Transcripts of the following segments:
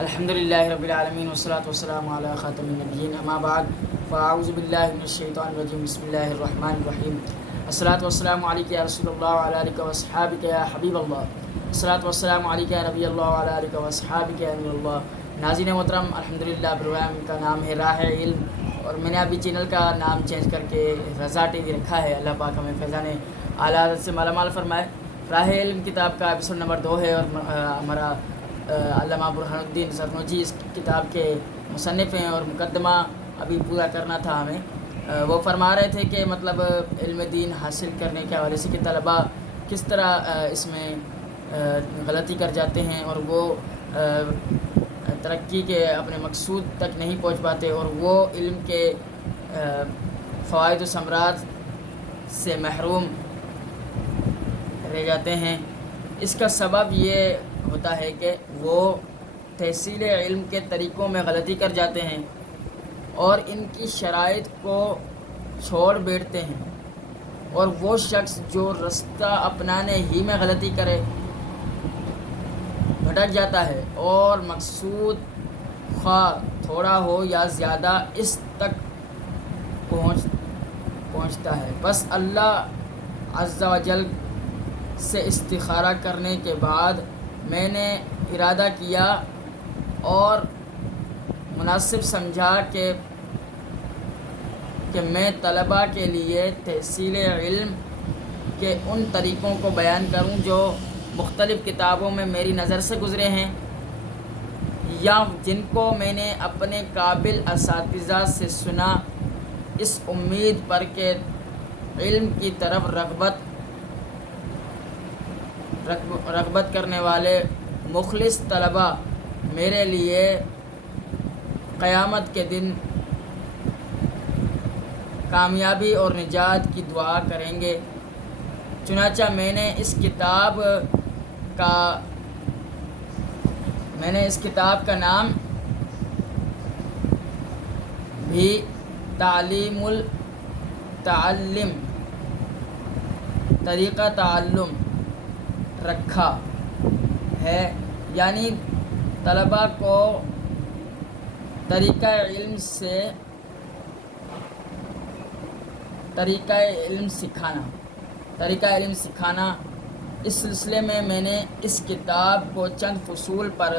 الحمد للہ رب العالمین والصلاة والسلام علی خاتم النبیین اما بعد فاعوذ باللہ من الشیطان الرجیم بسم اللہ الرحمن الرحیم الصلاة والسلام علیکہ یا رسول اللہ وعلی آلہ واصحابہ یا حبیب اللہ الصلاة والسلام علیکہ یا نبی اللہ وعلی آلہ واصحابہ یا امین اللہ۔ ناظرین محترم، الحمدللہ پروگرام کا نام ہے راہ علم، اور میں نے ابھی چینل کا نام چینج کر کے رضا ٹی وی رکھا ہے۔ اللہ پاک ہمیں فیضان اعلیٰ حضرت سے مالا مال فرمائے۔ راہ علم کتاب کا ایپیسوڈ نمبر 2 ہے، اور ہمارا علامہ برہان الدین زرنوجی اس کتاب کے مصنف ہیں، اور مقدمہ ابھی پورا کرنا تھا ہمیں۔ وہ فرما رہے تھے کہ مطلب علم دین حاصل کرنے کے حوالے سے کہ طلباء کس طرح اس میں غلطی کر جاتے ہیں، اور وہ ترقی کے اپنے مقصود تک نہیں پہنچ پاتے، اور وہ علم کے فوائد و ثمرات سے محروم رہ جاتے ہیں۔ اس کا سبب یہ ہوتا ہے کہ وہ تحصیل علم کے طریقوں میں غلطی کر جاتے ہیں اور ان کی شرائط کو چھوڑ بیٹھتے ہیں، اور وہ شخص جو رستہ اپنانے ہی میں غلطی کرے بھٹک جاتا ہے، اور مقصود خواہ تھوڑا ہو یا زیادہ اس تک پہنچتا ہے۔ بس اللہ عز و جل سے استخارہ کرنے کے بعد میں نے ارادہ کیا اور مناسب سمجھا کہ میں طلباء کے لیے تحصیل علم کے ان طریقوں کو بیان کروں جو مختلف کتابوں میں میری نظر سے گزرے ہیں، یا جن کو میں نے اپنے قابل اساتذہ سے سنا، اس امید پر کہ علم کی طرف رغبت کرنے والے مخلص طلباء میرے لیے قیامت کے دن کامیابی اور نجات کی دعا کریں گے۔ چنانچہ میں نے اس کتاب کا نام بھی تعلیم التعلم طریقہ تعلم رکھا ہے، یعنی طلباء کو طریقہ علم سکھانا۔ اس سلسلے میں نے اس کتاب کو چند فصول پر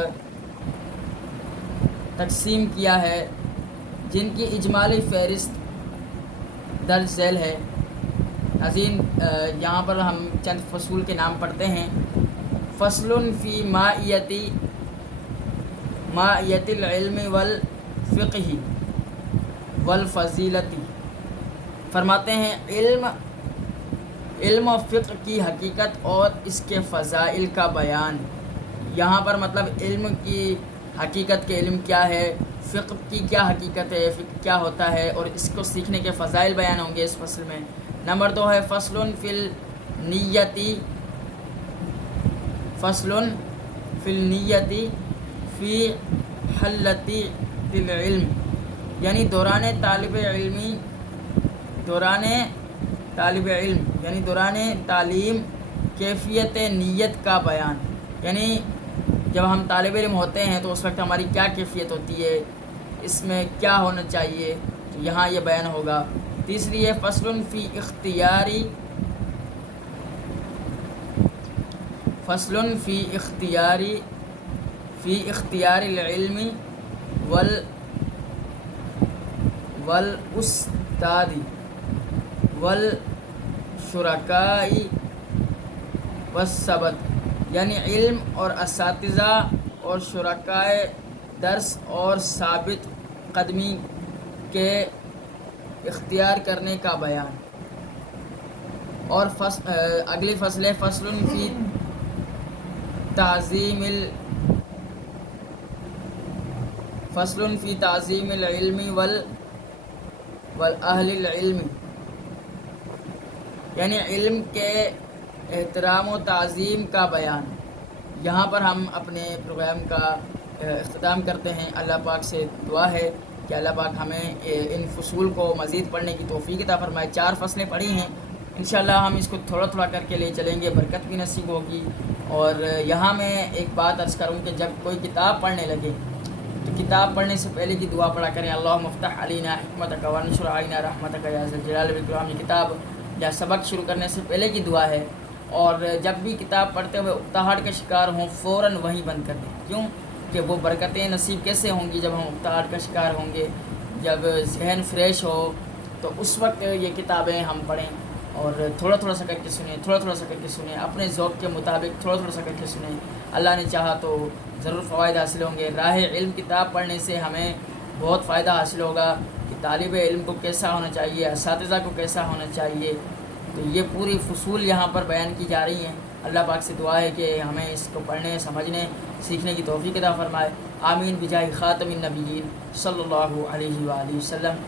تقسیم کیا ہے، جن کی اجمالی فہرست درج ذیل ہے۔ ناظرین، یہاں پر ہم چند فصول کے نام پڑھتے ہیں۔ فصل فی مائیت العلم والفقہ والفضیلت۔ فرماتے ہیں علم و فقہ کی حقیقت اور اس کے فضائل کا بیان۔ یہاں پر مطلب علم کی حقیقت کے علم کیا ہے، فقہ کی کیا حقیقت ہے، فقہ کیا ہوتا ہے، اور اس کو سیکھنے کے فضائل بیان ہوں گے اس فصل میں۔ نمبر 2 ہے فصل فی النیت فی حلت العلم، یعنی دوران تعلیم کیفیت نیت کا بیان۔ یعنی جب ہم طالب علم ہوتے ہیں تو اس وقت ہماری کیا کیفیت ہوتی ہے، اس میں کیا ہونا چاہیے، تو یہاں یہ بیان ہوگا۔ تیسری ہے فصل فی اختیار العلم والاستاد والشرکاء والثبت، یعنی علم اور اساتذہ اور شرکائے درس اور ثابت قدمی کے اختیار کرنے کا بیان۔ اور اگلی فصل ہے فصل فی تعظیم العلم والاہل العلم، یعنی علم کے احترام و تعظیم کا بیان۔ یہاں پر ہم اپنے پروگرام کا اختتام کرتے ہیں۔ اللہ پاک سے دعا ہے کہ اللہ پاک ہمیں ان فصول کو مزید پڑھنے کی توفیق عطا فرمائے۔ 4 فصلیں پڑھی ہیں، انشاءاللہ ہم اس کو تھوڑا تھوڑا کر کے لے چلیں گے، برکت بھی نصیب ہوگی۔ اور یہاں میں ایک بات عرض کروں کہ جب کوئی کتاب پڑھنے لگے تو کتاب پڑھنے سے پہلے کی دعا پڑھا کریں، اللہم افتح علینا حکمتک وانشر علینا رحمتک یا ذا الجلال والاکرام۔ یہ کتاب یا سبق شروع کرنے سے پہلے کی دعا ہے، اور جب بھی کتاب پڑھتے ہوئے اکتاہٹ کا شکار ہوں فوراً وہیں بند کر دیں۔ کیوں کہ وہ برکتیں نصیب کیسے ہوں گی جب ہم اکتاہٹ کا شکار ہوں گے، جب ذہن فریش ہو تو اس وقت یہ کتابیں ہم پڑھیں، اور تھوڑا تھوڑا سا کر کے سنیں، تھوڑا تھوڑا سا کر کے سنیں، اپنے ذوق کے مطابق تھوڑا تھوڑا سا کر کے سنیں۔ اللہ نے چاہا تو ضرور فوائد حاصل ہوں گے۔ راہ علم کتاب پڑھنے سے ہمیں بہت فائدہ حاصل ہوگا کہ طالب علم کو کیسا ہونا چاہیے، اساتذہ کو کیسا ہونا چاہیے، تو یہ پوری فصول یہاں پر بیان کی جا رہی ہیں۔ اللہ پاک سے دعا ہے کہ ہمیں اس کو پڑھنے، سمجھنے، سیکھنے کی توفیق عطا فرمائے۔ آمین بجاہ خاتم النبیین صلی اللہ علیہ وآلہ وسلم۔